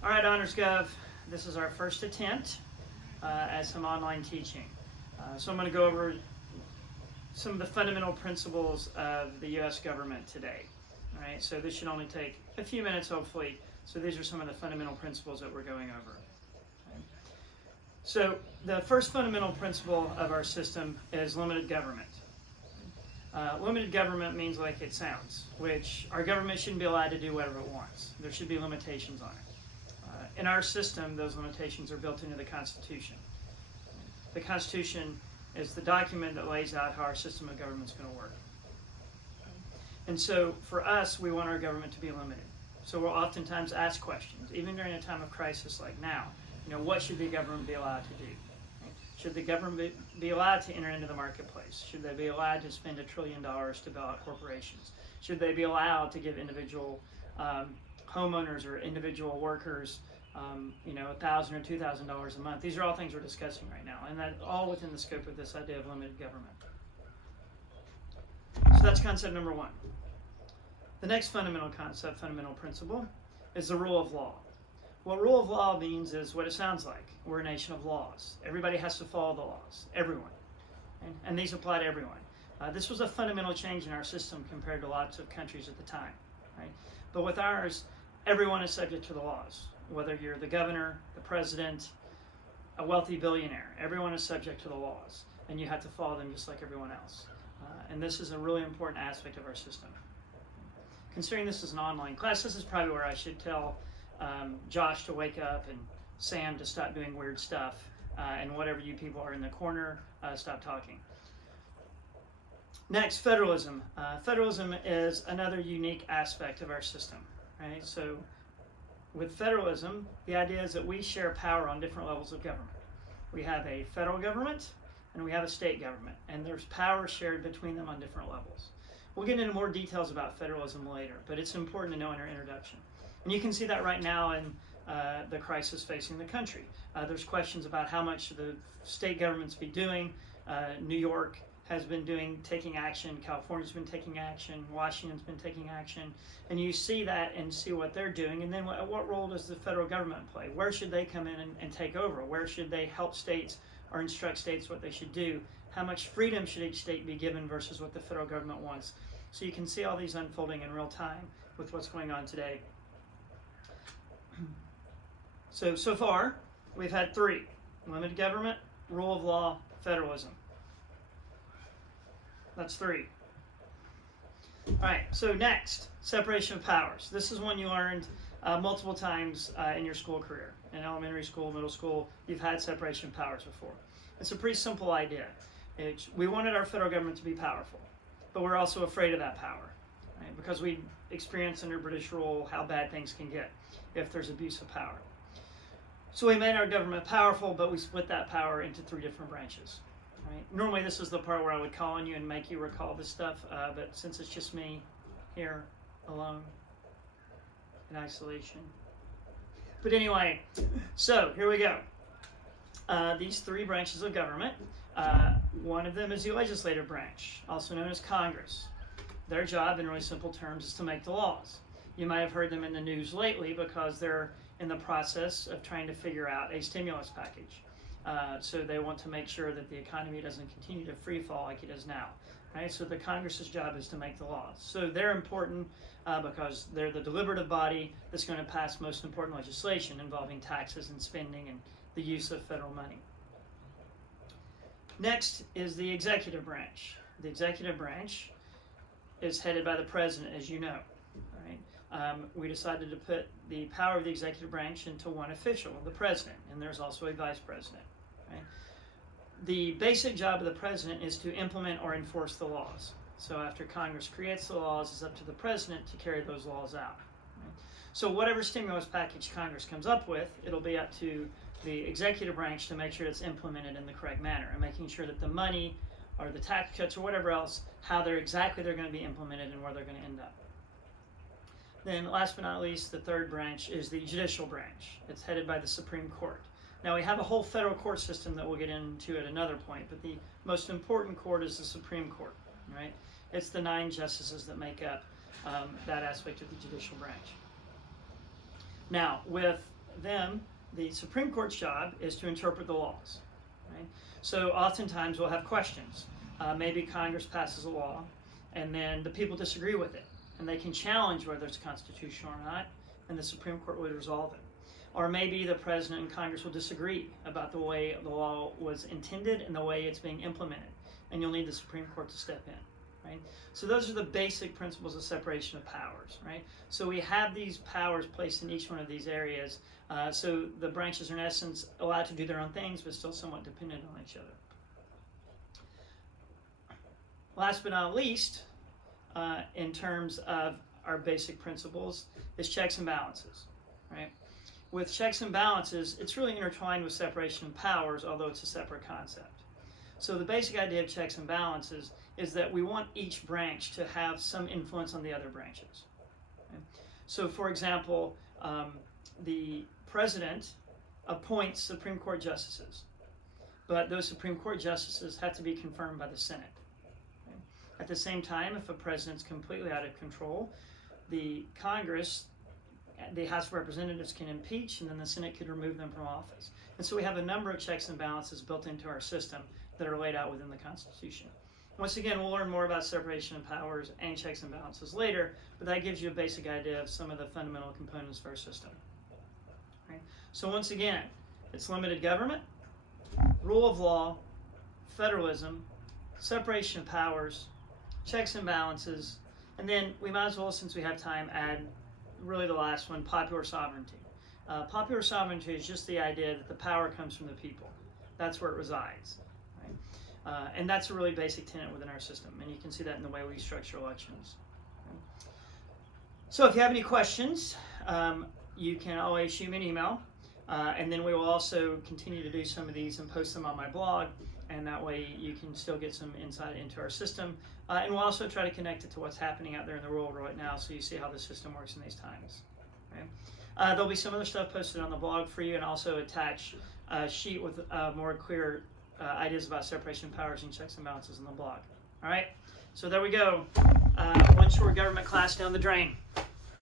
All right, Honors Gov, this is our first attempt at some online teaching. So I'm going to go over some of the fundamental principles of the U.S. government today. All right, so this should only take a few minutes, hopefully. So these are some of the fundamental principles that we're going over. Okay. So the first fundamental principle of our system is limited government. Limited government means like it sounds, which our government shouldn't be allowed to do whatever it wants. There should be limitations on it. In our system, those limitations are built into the Constitution. The Constitution is the document that lays out how our system of government is going to work. And so for us, we want our government to be limited. So we'll oftentimes ask questions, even during a time of crisis like now. What should the government be allowed to do? Should the government be allowed to enter into the marketplace? Should they be allowed to spend $1 trillion to bail out corporations? Should they be allowed to give individual homeowners or individual workers $1,000 or $2,000 a month? These are all things we're discussing right now, and that's all within the scope of this idea of limited government. So that's concept number one. The next fundamental concept, fundamental principle, is the rule of law. What rule of law means is what it sounds like. We're a nation of laws. Everybody has to follow the laws, everyone. And these apply to everyone. This was a fundamental change in our system compared to lots of countries at the time. Right? But with ours, everyone is subject to the laws. Whether you're the governor, the president, a wealthy billionaire, everyone is subject to the laws, and you have to follow them just like everyone else. And this is a really important aspect of our system. Considering this is an online class, this is probably where I should tell Josh to wake up and Sam to stop doing weird stuff, and whatever you people are in the corner, stop talking. Next, federalism. Federalism is another unique aspect of our system. Right? So with federalism, the idea is that we share power on different levels of government. We have a federal government and we have a state government, and there's power shared between them on different levels. We'll get into more details about federalism later, but it's important to know in our introduction. And you can see that right now in the crisis facing the country. There's questions about how much the state governments be doing. New York has been taking action, California's been taking action, Washington's been taking action, and you see that and see what they're doing, and then what role does the federal government play? Where should they come in and take over? Where should they help states or instruct states what they should do? How much freedom should each state be given versus what the federal government wants? So you can see all these unfolding in real time with what's going on today. So far, we've had three: limited government, rule of law, federalism. That's three. All right, so next, separation of powers. This is one you learned multiple times in your school career. In elementary school, middle school, you've had separation of powers before. It's a pretty simple idea. We wanted our federal government to be powerful, but we're also afraid of that power, right? Because we experienced under British rule how bad things can get if there's abuse of power. So we made our government powerful, but we split that power into three different branches. Right? Normally this is the part where I would call on you and make you recall this stuff, but since it's just me here alone in isolation. But anyway, so here we go. These three branches of government, one of them is the legislative branch, also known as Congress. Their job, in really simple terms, is to make the laws. You might have heard them in the news lately because they're in the process of trying to figure out a stimulus package. So they want to make sure that the economy doesn't continue to free fall like it is now. Right? So the Congress's job is to make the laws. So they're important because they're the deliberative body that's going to pass most important legislation involving taxes and spending and the use of federal money. Next is the executive branch. The executive branch is headed by the president, as you know. Right? We decided to put the power of the executive branch into one official, the president, and there's also a vice president. Right? The basic job of the president is to implement or enforce the laws. So after Congress creates the laws, it's up to the president to carry those laws out. Right? So whatever stimulus package Congress comes up with, it'll be up to the executive branch to make sure it's implemented in the correct manner and making sure that the money or the tax cuts or whatever else, how they're going to be implemented and where they're going to end up. Then last but not least, the third branch is the judicial branch. It's headed by the Supreme Court. Now we have a whole federal court system that we'll get into at another point, but the most important court is the Supreme Court, right? It's the 9 justices that make up that aspect of the judicial branch. Now, with them, the Supreme Court's job is to interpret the laws. Right? So oftentimes we'll have questions. Maybe Congress passes a law, and then the people disagree with it, and they can challenge whether it's constitutional or not, and the Supreme Court would resolve it. Or maybe the President and Congress will disagree about the way the law was intended and the way it's being implemented, and you'll need the Supreme Court to step in. Right? So those are the basic principles of separation of powers. Right? So we have these powers placed in each one of these areas, so the branches are in essence allowed to do their own things, but still somewhat dependent on each other. Last but not least, in terms of our basic principles, is checks and balances. Right? With checks and balances, it's really intertwined with separation of powers, although it's a separate concept. So the basic idea of checks and balances is that we want each branch to have some influence on the other branches. Okay? So for example, the President appoints Supreme Court justices, but those Supreme Court justices have to be confirmed by the Senate. Okay? At the same time, if a president's completely out of control, the Congress, the House of Representatives can impeach, and then the Senate could remove them from office. And so we have a number of checks and balances built into our system that are laid out within the Constitution. Once again, we'll learn more about separation of powers and checks and balances later, but that gives you a basic idea of some of the fundamental components of our system. Right? So once again, it's limited government, rule of law, federalism, separation of powers, checks and balances, and then we might as well, since we have time, add really the last one, popular sovereignty. Popular sovereignty is just the idea that the power comes from the people. That's where it resides. Right? And that's a really basic tenet within our system, and you can see that in the way we structure elections. Okay? So if you have any questions, you can always shoot me an email, and then we will also continue to do some of these and post them on my blog, and that way you can still get some insight into our system. And we'll also try to connect it to what's happening out there in the world right now, so you see how the system works in these times. Okay? There'll be some other stuff posted on the blog for you, and also attach a sheet with more clear ideas about separation of powers and checks and balances on the blog. All right, so there we go. One short government class down the drain.